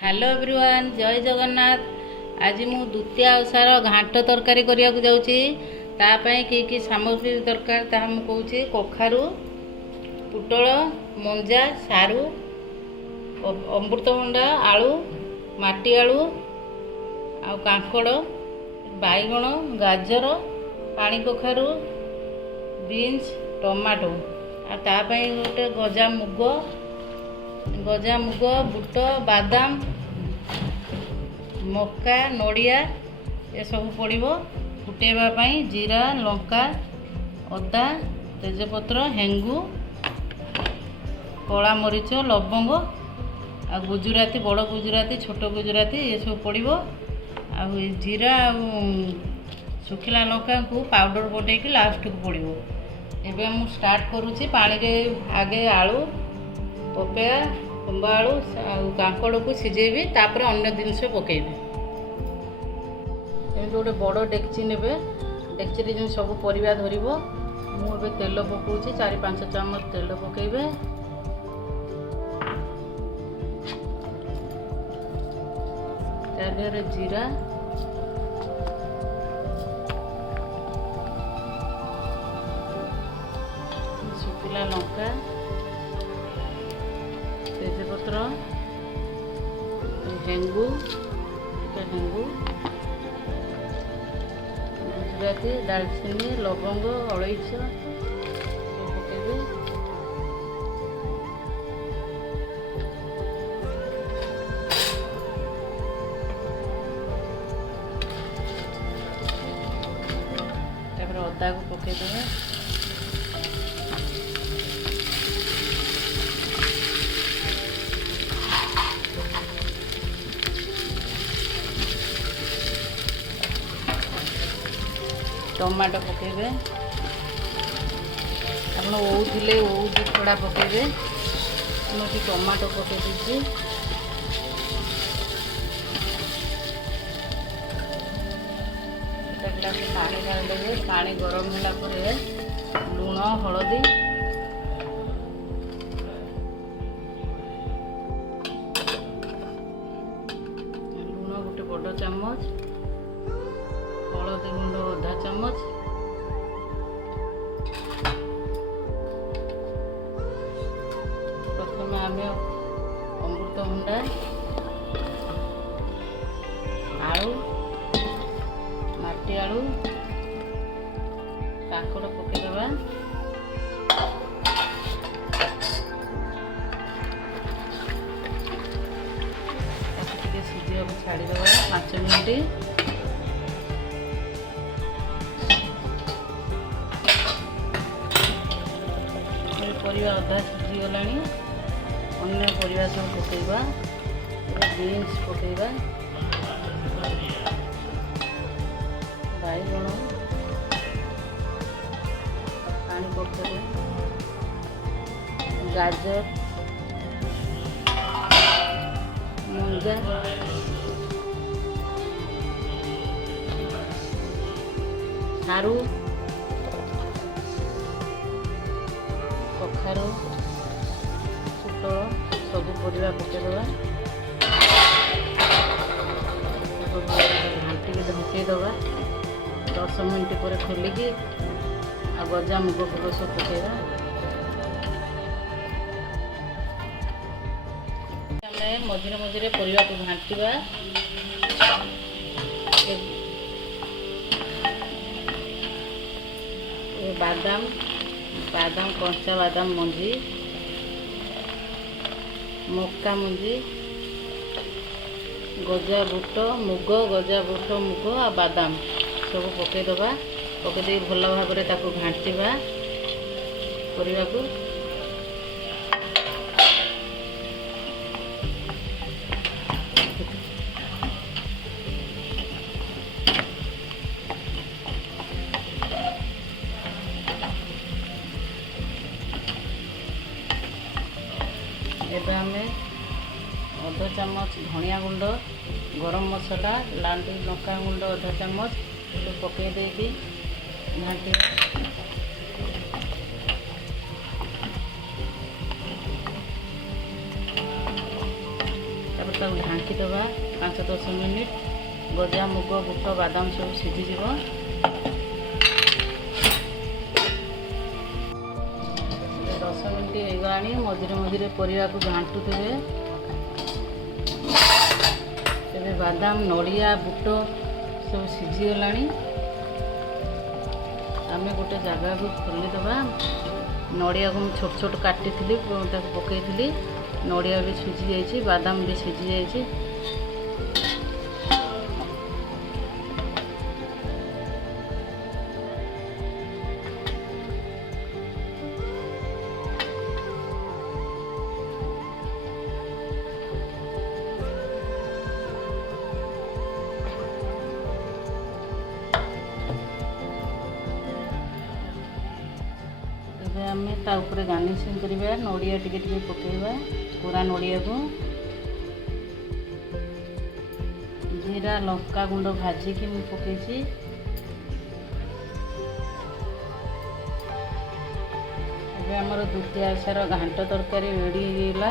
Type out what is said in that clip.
Hello everyone, जय जगन्नाथ। आज मु द्वितीय ओषार घांट तरकारी करिया को जाउची। तापाई की सामग्री दरकार ता हम कहूची कखारू, पुटल, मंजा, सारू, अमृतभंडा, आलू, माटी आलू, आ कांकड़, बैगण, गाजर, पानी कखारू, बीन्स, टमाटो, आ तापाई गोटे गजा मुग, बुट, बादाम, मक्का, नड़िया ये सब पड़ो। फुटेबा पाई जीरा, लंका, अदा, तेजपत्र, हेंगू, कला मरीच, लवंग, आ गुजराती, बड़ गुजराती, छोट गुजराती ये सब पड़ो। आ जीरा सुखिला लंका को पाउडर बटे कि लास्ट को पड़ो। एबे मु स्टार्ट करूची। पानी रे आगे आलू पकेया, कुंभ आलू कांकड़ को सिझेबी, तापर अन्य जिनस पकेबी। एमती गोटे बड़ डेक्ची नेबे। डेक्ची जो सब परिवा धरिबो। मुझे तेल पकाउची, 4-5 चामच तेल पकेबे। तादेहरे जीरा, सुखिला लंका, तेजपत्र, हेंगू, गुजराती, दालचीनी, लवंग, अलैच पकेबे। तापर अदा को पकेदेबे। टमाटो पकेबे। आपन ओउथिले ओउ थोड़ा पकेबे। मुझे टमाटो पके दीजिए। गिलास पानी डाल देवे। पानी गरम होला परे लूण, हलदी, लूण गोटे बड़ चामच, हलदी गुंड आधा चामच, प्रथम आम अमृतभंडा, आलू, माटी आलू, कांकड़ पकेदबा। सिझा छाड़ीदबा 5 मिनिट। परिवा अधा सिझीगला। अन्य परिवा सब पकेबा। बीन्स पकेबा, बैगण, पानी पकेबा, गाजर, मंजा, सारू, कखारू, पुटल सब परिवा पकेदबा। घाटी के ढकेदबा 10 मिनिट पर खोलिकी। आ गजा मुग फुग सब पकेबा। मझे मझे परिवा को घाटिबा। बादाम कंचा बादाम मंजी, मक्का मंजी, गजा बुट मुग, आ बादाम सब पकेदबा। पकईदे भल भाव घाटिबा परिवा को। एबे हमें आधा चामच धनिया गुंड, गरम मसला, लाल लंका गुंड आधा चामच पकई देकी घाटी। ତାକୁ ଢାଙ୍କି ଦେବା 5-10 ମିନିଟ୍। ଗଜା, ମୁଗ, ବୁଟ, ବାଦାମ ସବୁ ସିଝିଯିବ। 10 ମିନିଟ୍ ହେଇଗଲାଣି। ମଝିରେ ମଝିରେ ପରିବାକୁ ଘାଣ୍ଟୁଥିବେ। ଏବେ ବାଦାମ, ନଡ଼ିଆ, ବୁଟ ସବୁ ସିଝିଗଲାଣି। ଆମେ ଗୋଟେ ଜାଗାକୁ ଖୋଲିଦେବା। ନଡ଼ିଆକୁ ମୁଁ ଛୋଟ ଛୋଟ କାଟିଥିଲି, ତାକୁ ପକାଇଥିଲି। ନଡ଼ିଆ ବି ସିଝି ଯାଇଛି, ବାଦାମ ବି ସିଝି ଯାଇଛି। ଏବେ ଆମେ ତା ଉପରେ ଗାର୍ନିସିଂ କରିବା। ନଡ଼ିଆ ଟିକେ ଟିକେ ପକାଇବା, କୋରା ନଡ଼ିଆକୁ। ଜିରା, ଲଙ୍କା ଗୁଣ୍ଡ ଭାଜିକି ମୁଁ ପକାଇଛି। ଏବେ ଆମର ଦ୍ୱିତୀୟ ଆଶାର ଘାଣ୍ଟ ତରକାରୀ ରେଡ଼ି ହେଇଗଲା।